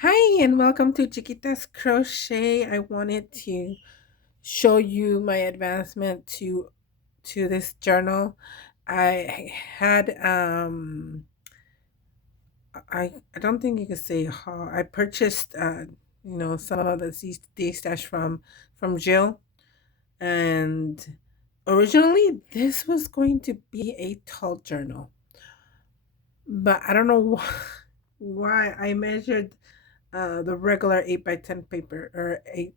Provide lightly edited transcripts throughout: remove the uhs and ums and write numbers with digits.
Hi and welcome to Chiquita's Crochet. I wanted to show you my advancement to this journal. I had I don't think you could say how I purchased some of the day stash from Jill, and originally this was going to be a tall journal, but I don't know why I measured the regular 8 by 10 paper or 8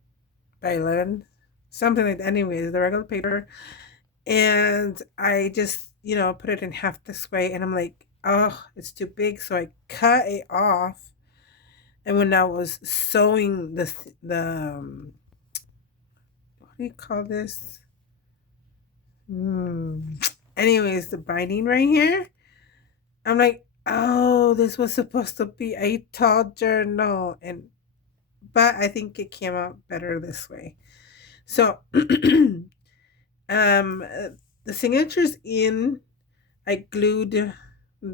by 11, something like that. Anyways, the regular paper, and I just put it in half this way, and I'm like, oh, it's too big, so I cut it off. And when I was sewing the what do you call this? Anyways, the binding right here, I'm like, oh, this was supposed to be a tall journal, and but I think it came out better this way. So uh, the signatures in, I glued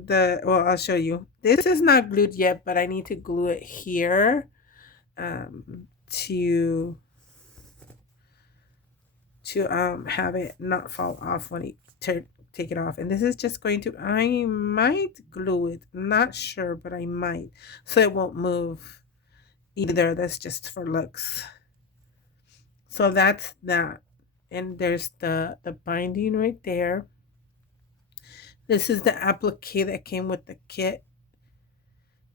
I'll show you. This is not glued yet, but I need to glue it here to have it not fall off when you take it off. And this is just going to, I might glue it, not sure, but I might, so it won't move either. That's just for looks. So that's that. And there's the binding right there. This is the applique that came with the kit.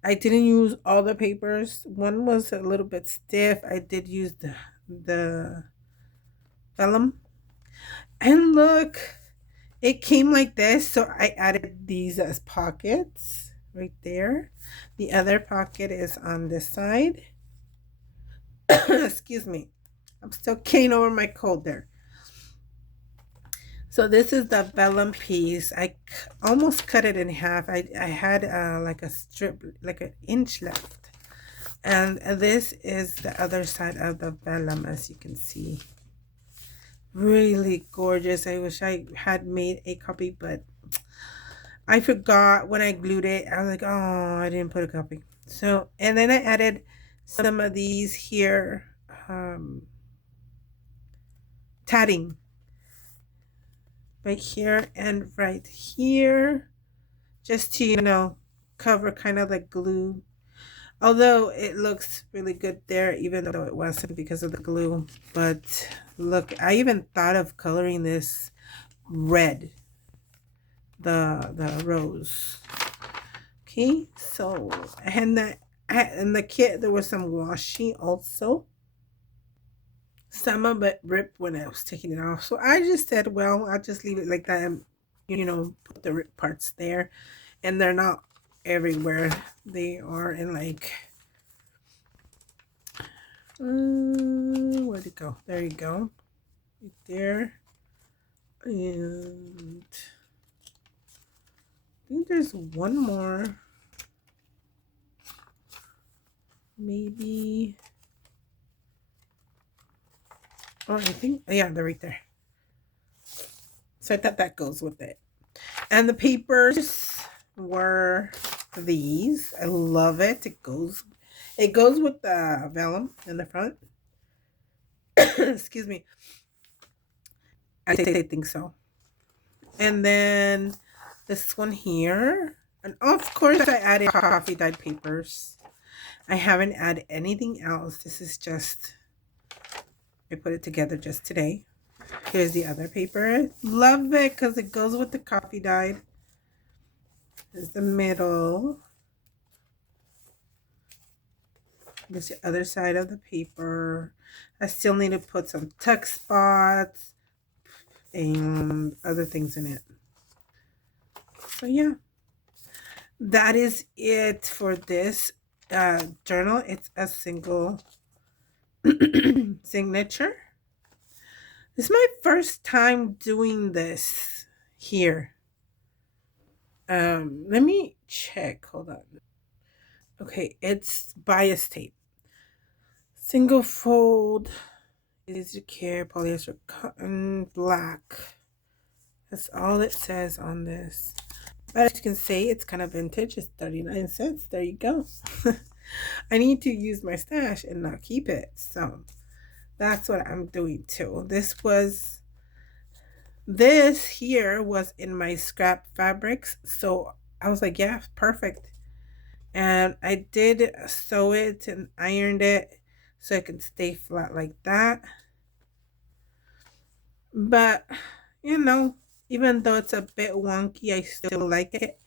I didn't use all the papers. One was a little bit stiff. I did use the vellum. And look, it came like this. So I added these as pockets right there. The other pocket is on this side. Excuse me. I'm still getting over my cold there. So this is the vellum piece. Almost cut it in half. I had like a strip, like an inch left. And this is the other side of the vellum, as you can see. Really gorgeous. I wish I had made a copy, but I forgot when I glued it. I was like, oh, I didn't put a copy. So, and then I added some of these here tatting right here and right here, just to, cover kind of the glue. Although it looks really good there, even though it wasn't because of the glue. But look, I even thought of coloring this red, the rose. Okay, so and the kit, there was some washi also. Some of it ripped when I was taking it off. So I just said, well, I'll just leave it like that and put the ripped parts there. And they're not everywhere. They are in like where'd it go? There you go. Right there. And I think there's one more. Maybe. Oh, I think, yeah, they're right there. So I thought that goes with it. And the papers were these. I love it. It goes with the vellum in the front. Excuse me. I think so. And then this one here. And of course I added coffee dyed papers. I haven't added anything else. This is just, I put it together just today. Here's the other paper. I love it because it goes with the coffee dyed. There's the middle. There's the other side of the paper. I still need to put some tuck spots and other things in it. So yeah, that is it for this journal. It's a single signature. This is my first time doing this here. Let me check. Hold on. Okay, it's bias tape. Single fold, easy care, polyester cotton, black. That's all it says on this. But as you can see, it's kind of vintage. It's 39 cents. There you go. I need to use my stash and not keep it. So that's what I'm doing too. This here was in my scrap fabrics. So I was like, yeah, perfect. And I did sew it and ironed it so it can stay flat like that. But even though it's a bit wonky, I still like it.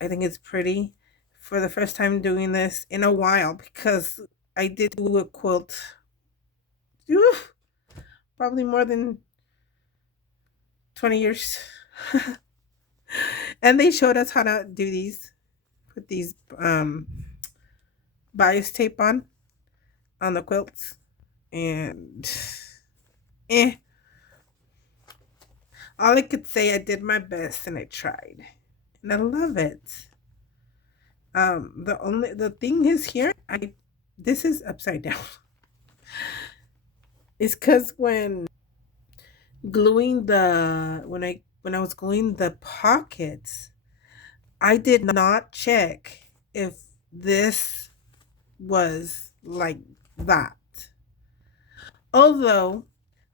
I think it's pretty for the first time doing this in a while because I did do a quilt, oof, probably more than 20 years. And they showed us how to do these, put these bias tape on the quilts. And eh, all I could say, I did my best and I tried. And I love it. The thing is here, I this is upside down. It's because when I was gluing the pockets, I did not check if this was like that. Although,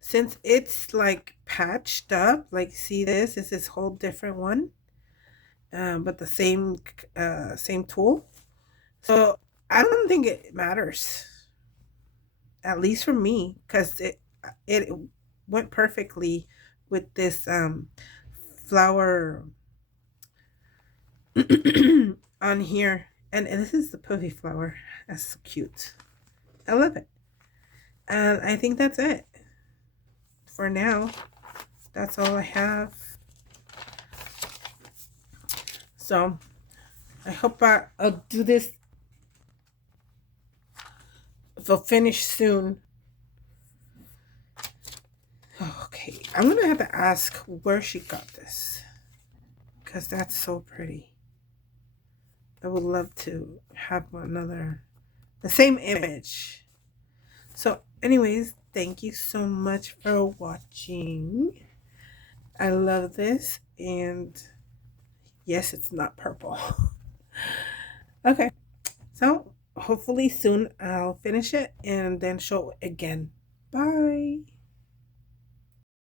since it's like patched up, like see this is this whole different one, but the same tool. So I don't think it matters, at least for me, because it went perfectly with this flower on here. And this is the puffy flower. That's so cute. I love it. And I think that's it for now. That's all I have. So I hope I'll do this. If I'll finish soon. Okay, I'm gonna have to ask where she got this because that's so pretty. I would love to have the same image. So, anyways, thank you so much for watching. I love this, and yes, it's not purple. Okay, so hopefully soon I'll finish it and then show it again. Bye.